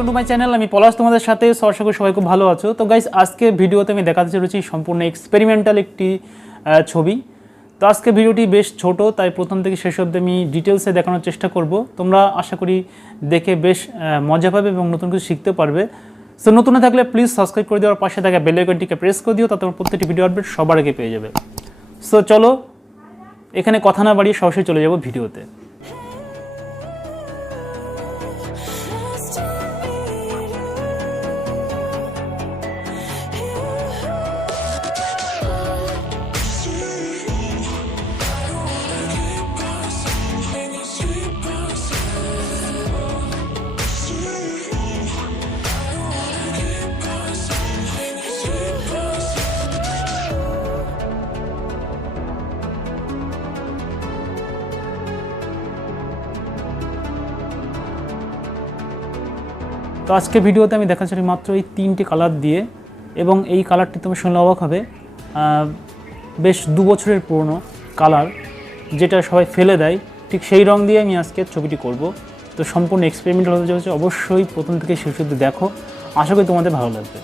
Welcome to my channel. আমি পলাশ তোমাদের সাথে। আশা করি সবাই খুব ভালো আছো। তো গাইস, আজকে ভিডিওতে আমি দেখাতে চলেছি সম্পূর্ণ এক্সপেরিমেন্টাল একটি ছবি। তো আজকে ভিডিওটি বেশ ছোট, তাই প্রথম থেকে শেষ অবধি আমি ডিটেলসে দেখানোর চেষ্টা করব। তোমরা আশা করি দেখে বেশ মজা পাবে এবং নতুন কিছু শিখতে পারবে। সো নতুন না থাকলে প্লিজ সাবস্ক্রাইব করে দেওয়ার পাশে থাকা বেল আইকনটিকে প্রেস করে দিও, তাতে প্রত্যেকটি ভিডিও আপডেট সবার আগে পেয়ে যাবে। সো চলো, এখানে কথা না বাড়িয়ে সরাসরি চলে যাব ভিডিওতে। তো আজকে ভিডিওতে আমি দেখাচ্ছি মাত্র এই 3টে কালার দিয়ে, এবং এই কালারটি তুমি শুনলে অবাক হবে, বেশ 2 বছরের পুরনো কালার, যেটা সবাই ফেলে দেয়, ঠিক সেই রং দিয়ে আমি আজকে ছবিটি করব। তো সম্পূর্ণ এক্সপেরিমেন্টাল হতে চলেছে, অবশ্যই প্রথম থেকে শেষ অবধি দেখো, আশা করি তোমাদের ভালো লাগবে।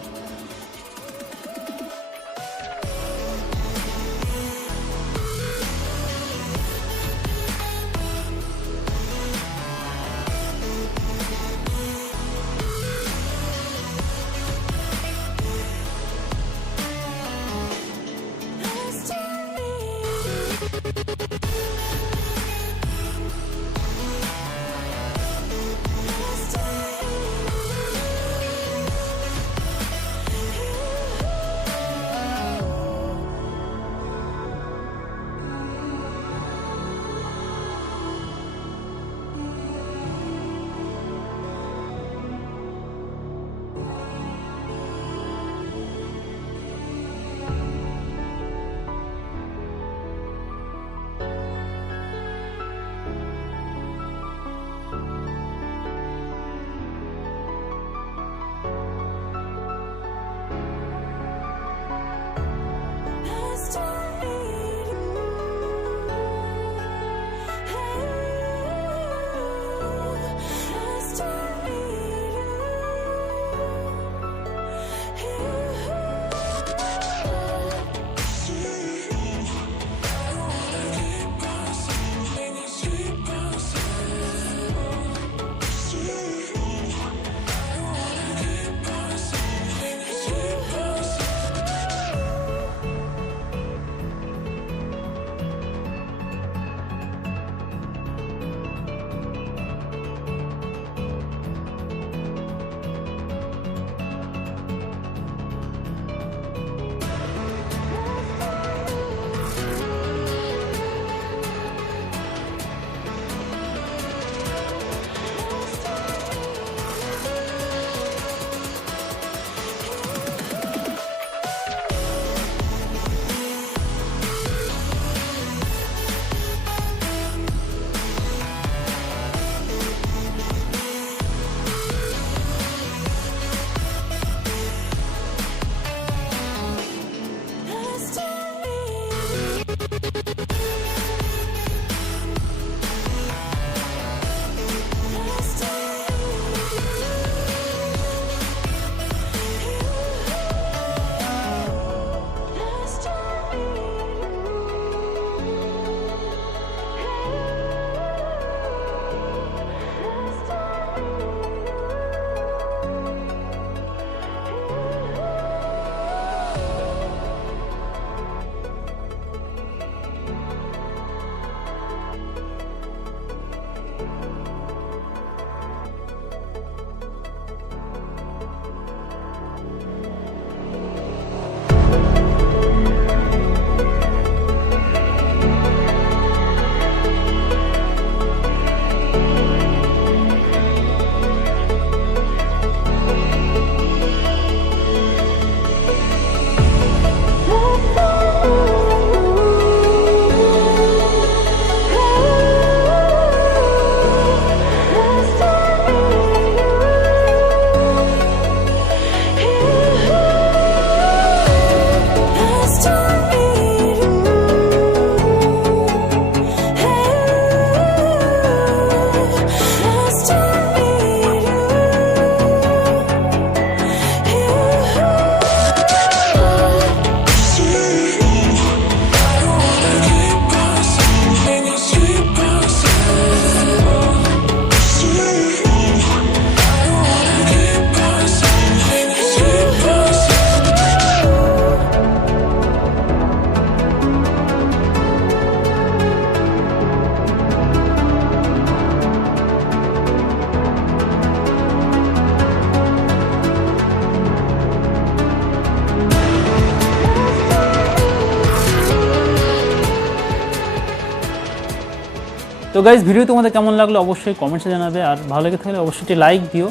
তো গাইজ ভিডিও তোমাদের কেমন লাগলো অবশ্যই কমেন্টসে জানাবে, আর ভালো লেগে থাকলে অবশ্যই একটি লাইক দিও,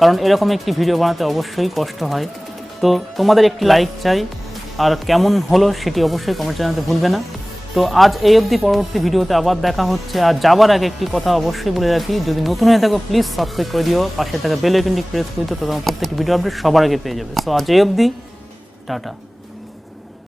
কারণ এরকম একটি ভিডিও বানাতে অবশ্যই কষ্ট হয়। তো তোমাদের একটি লাইক চাই, আর কেমন হলো সেটি অবশ্যই কমেন্টে জানাতে ভুলবে না। তো আজ এই অবধি, পরবর্তী ভিডিওতে আবার দেখা হচ্ছে। আর যাবার আগে একটি কথা অবশ্যই বলে রাখি, যদি নতুন হয়ে থাকো প্লিজ সাবস্ক্রাইব করে দিও, পাশে থাকা বেল আইকনটি প্রেস করে দিও, তো তোমার প্রত্যেকটি ভিডিও আপডেট সবার আগে পেয়ে যাবে। সো আজ এই অবধি, টাটা।